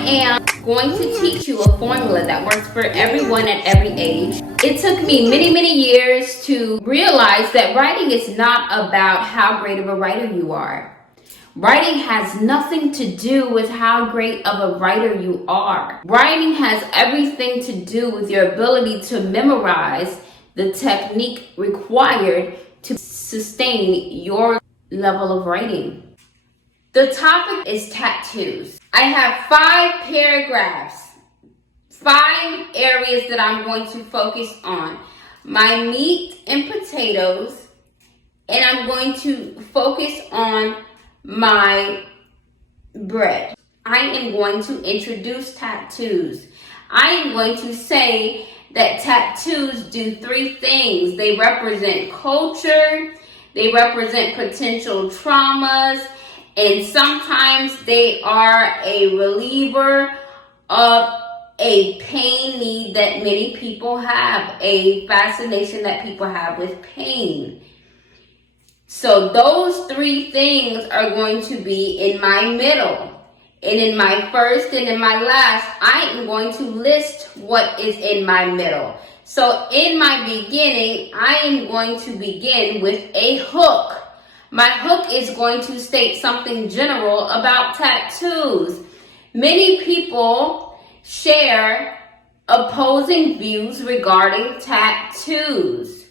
am going to teach you a formula that works for everyone at every age. It took me many years to realize that writing is not about how great of a writer you are. Writing has nothing to do with how great of a writer you are. Writing has everything to do with your ability to memorize the technique required to sustain your level of writing. The topic is tattoos. I have 5 paragraphs, 5 areas that I'm going to focus on. My meat and potatoes, and I'm going to focus on my bread. I am going to introduce tattoos. I am going to say that tattoos do 3 things. They represent culture, they represent potential traumas, and sometimes they are a reliever of a pain need that many people have, a fascination that people have with pain. So those 3 things are going to be in my middle. And in my first and in my last, I am going to list what is in my middle. So in my beginning, I am going to begin with a hook. My hook is going to state something general about tattoos. Many people share opposing views regarding tattoos.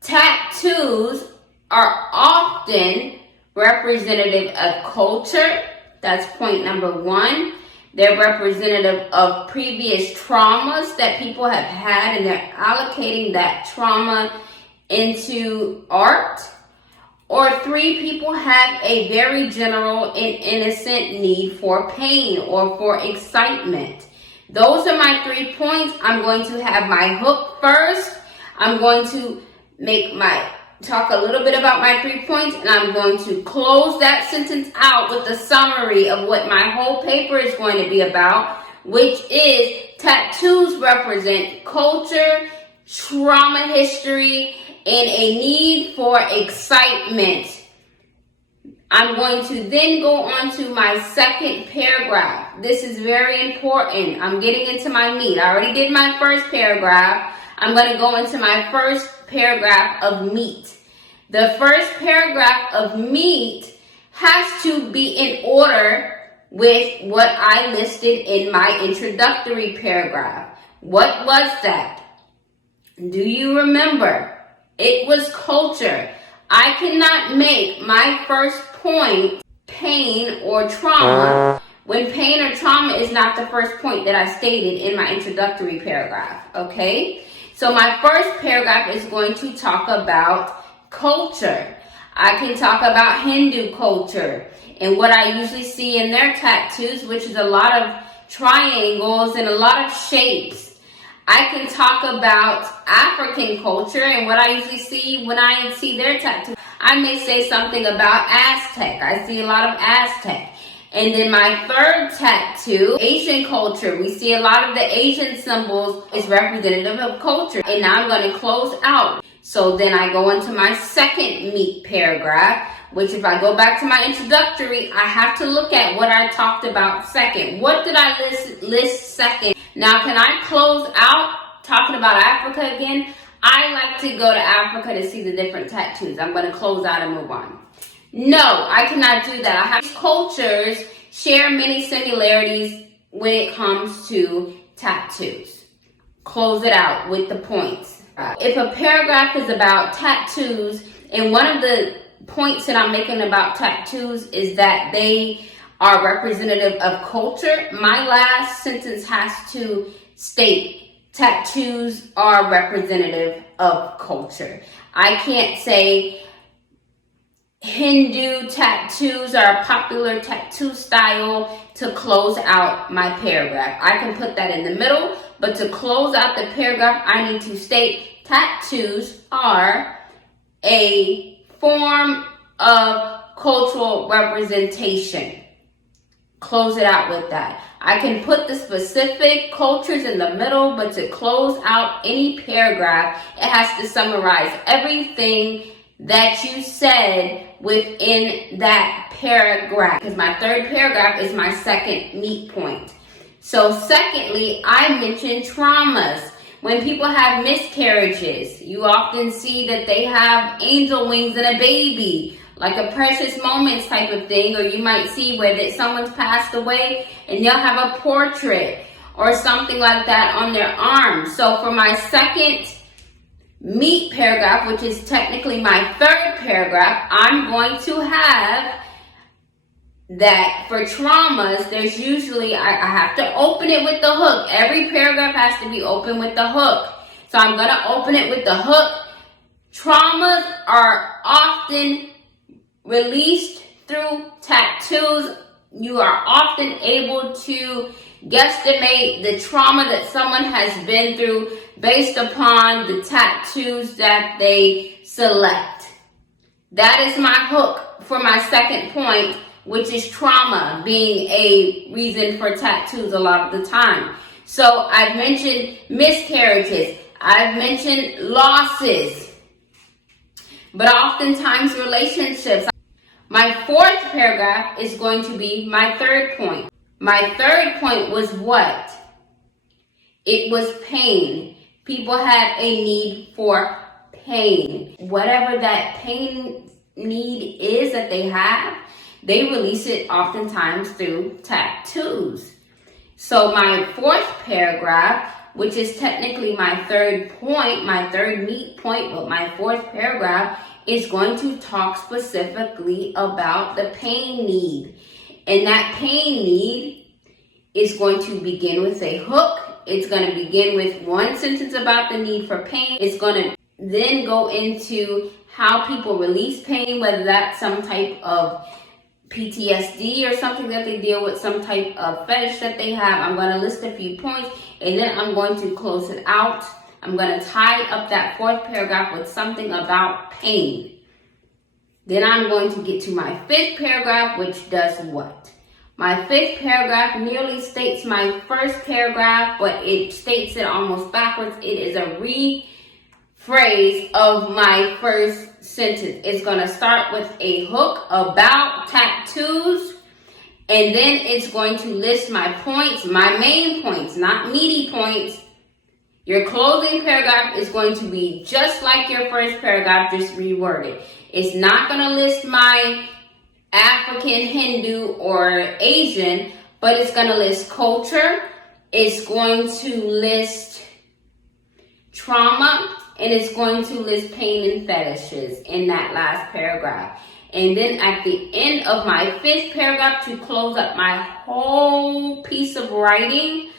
Tattoos are often representative of culture. That's point number 1. They're representative of previous traumas that people have had, and they're allocating that trauma into art. Or 3, people have a very general and innocent need for pain or for excitement. Those are my 3 points. I'm going to have my hook first. I'm going to talk a little bit about my 3 points, and I'm going to close that sentence out with a summary of what my whole paper is going to be about, which is tattoos represent culture, trauma history, and a need for excitement. I'm going to then go on to my second paragraph. This is very important. I'm getting into my meat. I already did my first paragraph. I'm going to go into my first paragraph of meat. The first paragraph of meat has to be in order with what I listed in my introductory paragraph. What was that? Do you remember? It was culture. I cannot make my first point pain or trauma when pain or trauma is not the first point that I stated in my introductory paragraph, okay? So my first paragraph is going to talk about culture. I can talk about Hindu culture and what I usually see in their tattoos, which is a lot of triangles and a lot of shapes. I can talk about African culture and what I usually see when I see their tattoos. I may say something about Aztec. I see a lot of Aztec. And then my third tattoo, Asian culture. We see a lot of the Asian symbols is representative of culture. And now I'm going to close out. So then I go into my second meat paragraph, which if I go back to my introductory, I have to look at what I talked about second. What did I list second? Now, can I close out talking about Africa again? I like to go to Africa to see the different tattoos. I'm going to close out and move on. No, I cannot do that. I have cultures share many similarities when it comes to tattoos. Close it out with the points. If a paragraph is about tattoos, and one of the points that I'm making about tattoos is that they are representative of culture, my last sentence has to state tattoos are representative of culture. I can't say Hindu tattoos are a popular tattoo style to close out my paragraph. I can put that in the middle, but to close out the paragraph, I need to state tattoos are a form of cultural representation. Close it out with that. I can put the specific cultures in the middle, but to close out any paragraph, it has to summarize everything that you said within that paragraph, because my third paragraph is my second meat point. So secondly, I mentioned traumas. When people have miscarriages, you often see that they have angel wings and a baby, like a precious moments type of thing. Or you might see where that someone's passed away and they'll have a portrait or something like that on their arm. So for my second meat paragraph, which is technically my third paragraph, I'm going to have that for traumas, there's usually, I have to open it with the hook. Every paragraph has to be open with the hook. So I'm going to open it with the hook. Traumas are often released through tattoos. You are often able to guesstimate the trauma that someone has been through based upon the tattoos that they select. That is my hook for my second point, which is trauma being a reason for tattoos a lot of the time. So I've mentioned miscarriages, I've mentioned losses, but oftentimes relationships. My fourth paragraph is going to be my third point. My third point was what? It was pain. People have a need for pain. Whatever that pain need is that they have, they release it oftentimes through tattoos. So my fourth paragraph, which is technically my third point, my third meat point, but my fourth paragraph is going to talk specifically about the pain need. And that pain need is going to begin with a hook. It's going to begin with one sentence about the need for pain. It's going to then go into how people release pain, whether that's some type of PTSD or something that they deal with, some type of fetish that they have. I'm going to list a few points and then I'm going to close it out. I'm going to tie up that fourth paragraph with something about pain. Then I'm going to get to my fifth paragraph, which does what? My fifth paragraph nearly states my first paragraph, but it states it almost backwards. It is a rephrase of my first sentence. It's going to start with a hook about tattoos, and then it's going to list my points, my main points, not meaty points. Your closing paragraph is going to be just like your first paragraph, just reworded. It's not going to list my African, Hindu, or Asian, but it's going to list culture. It's going to list trauma, and it's going to list pain and fetishes in that last paragraph. And then at the end of my fifth paragraph, to close up my whole piece of writing,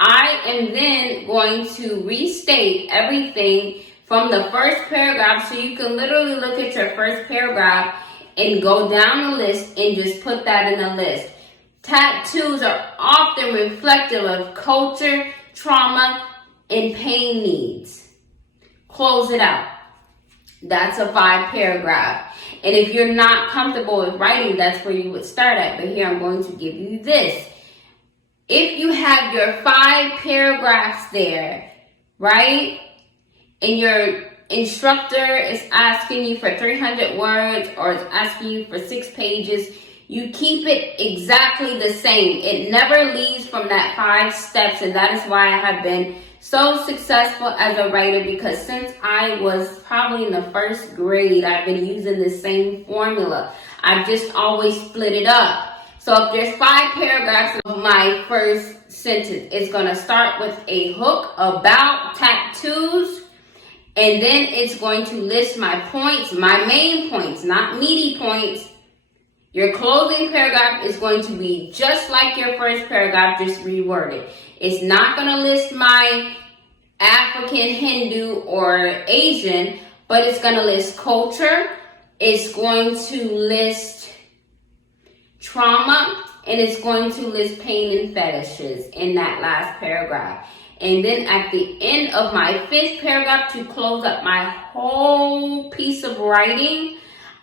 I am then going to restate everything from the first paragraph, so you can literally look at your first paragraph and go down the list and just put that in the list. Tattoos are often reflective of culture, trauma, and pain needs. Close it out. That's a 5 paragraph. And if you're not comfortable with writing, that's where you would start at. But here I'm going to give you this. If you have your 5 paragraphs there, right? And your instructor is asking you for 300 words or is asking you for 6 pages, you keep it exactly the same. It never leaves from that 5 steps, and that is why I have been so successful as a writer, because since I was probably in the first grade, I've been using the same formula. I've just always split it up. So if there's 5 paragraphs of my first sentence, it's going to start with a hook about tattoos, and then it's going to list my points, my main points, not meaty points. Your closing paragraph is going to be just like your first paragraph, just reworded. It's not going to list my African, Hindu, or Asian, but it's going to list culture. It's going to list trauma, and it's going to list pain and fetishes in that last paragraph. And then at the end of my 5th paragraph, to close up my whole piece of writing,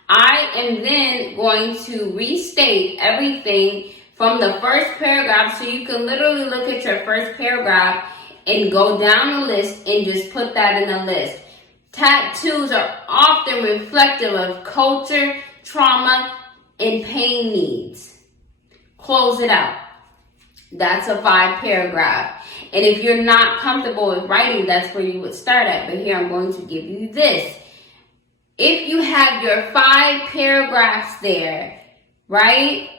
I am then going to restate everything from the first paragraph, so you can literally look at your first paragraph and go down the list and just put that in the list. Tattoos are often reflective of culture, trauma, and pain needs. Close it out. That's a 5-paragraph. And if you're not comfortable with writing, that's where you would start at. But here I'm going to give you this. If you have your 5 paragraphs there, right?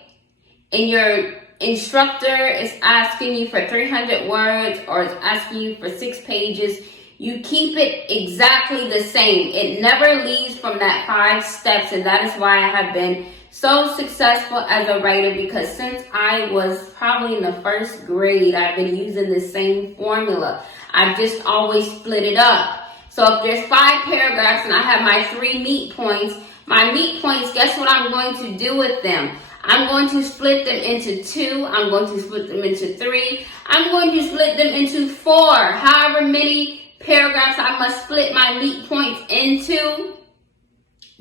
And your instructor is asking you for 300 words or is asking you for 6 pages, you keep it exactly the same. It never leaves from that 5 steps. And that is why I have been so successful as a writer, because since I was probably in the 1st grade, I've been using the same formula. I've just always split it up. So if there's 5 paragraphs and I have my 3 meat points, guess what I'm going to do with them? I'm going to split them into 2. I'm going to split them into 3. I'm going to split them into 4. However many paragraphs I must split my meat points into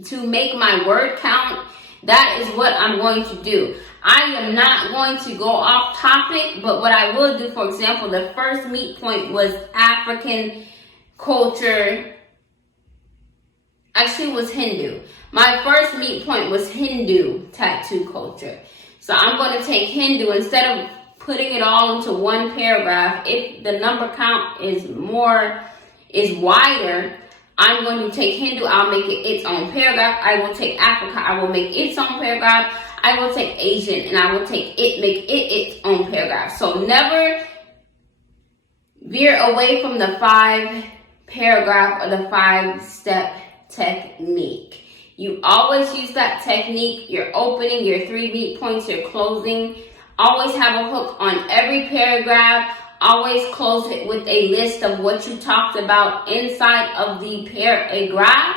to make my word count. That is what I'm going to do. I am not going to go off topic, but what I will do, for example, the first meat point was African culture. Actually, it was Hindu. My first meat point was Hindu tattoo culture. So I'm going to take Hindu instead of putting it all into one paragraph. If the number count is wider, I'm going to take Hindu, I'll make it its own paragraph. I will take Africa, I will make its own paragraph. I will take Asian, and I will make it its own paragraph. So never veer away from the 5-paragraph or the 5-step technique. You always use that technique. Your opening, your 3 meat points, your closing. Always have a hook on every paragraph. Always close it with a list of what you talked about inside of the paragraph.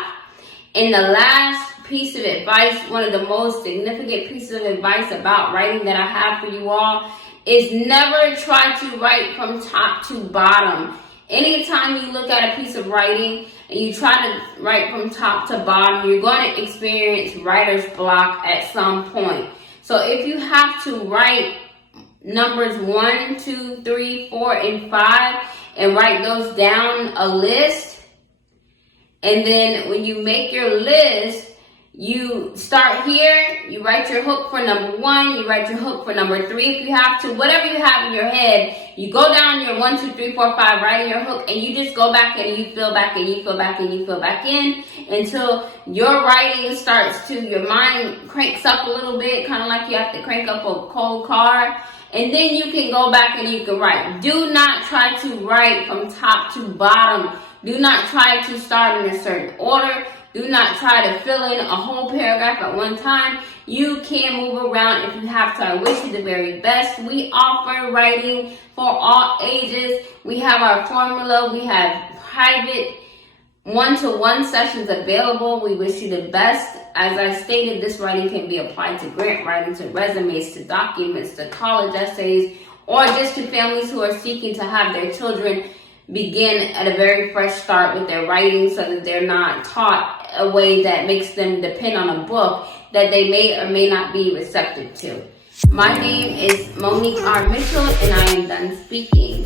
And the last piece of advice, one of the most significant pieces of advice about writing that I have for you all, is never try to write from top to bottom. Anytime you look at a piece of writing and you try to write from top to bottom, you're going to experience writer's block at some point. So if you have to write numbers 1, 2, 3, 4, and 5 and write those down a list, and then when you make your list, you start here, you write your hook for number 1, you write your hook for number 3 if you have to, whatever you have in your head, you go down your 1, 2, 3, 4, 5, writing your hook, and you just go back and you fill back and you fill back and you fill back in until your writing starts to, your mind cranks up a little bit, kind of like you have to crank up a cold car, and then you can go back and you can write. Do not try to write from top to bottom. Do not try to start in a certain order. Do not try to fill in a whole paragraph at one time. You can move around if you have to. I wish you the very best. We offer writing for all ages. We have our formula. We have private one-to-one sessions available. We wish you the best. As I stated, this writing can be applied to grant writing, to resumes, to documents, to college essays, or just to families who are seeking to have their children begin at a very fresh start with their writing so that they're not taught a way that makes them depend on a book that they may or may not be receptive to. My name is Monique R. Mitchell, and I am done speaking.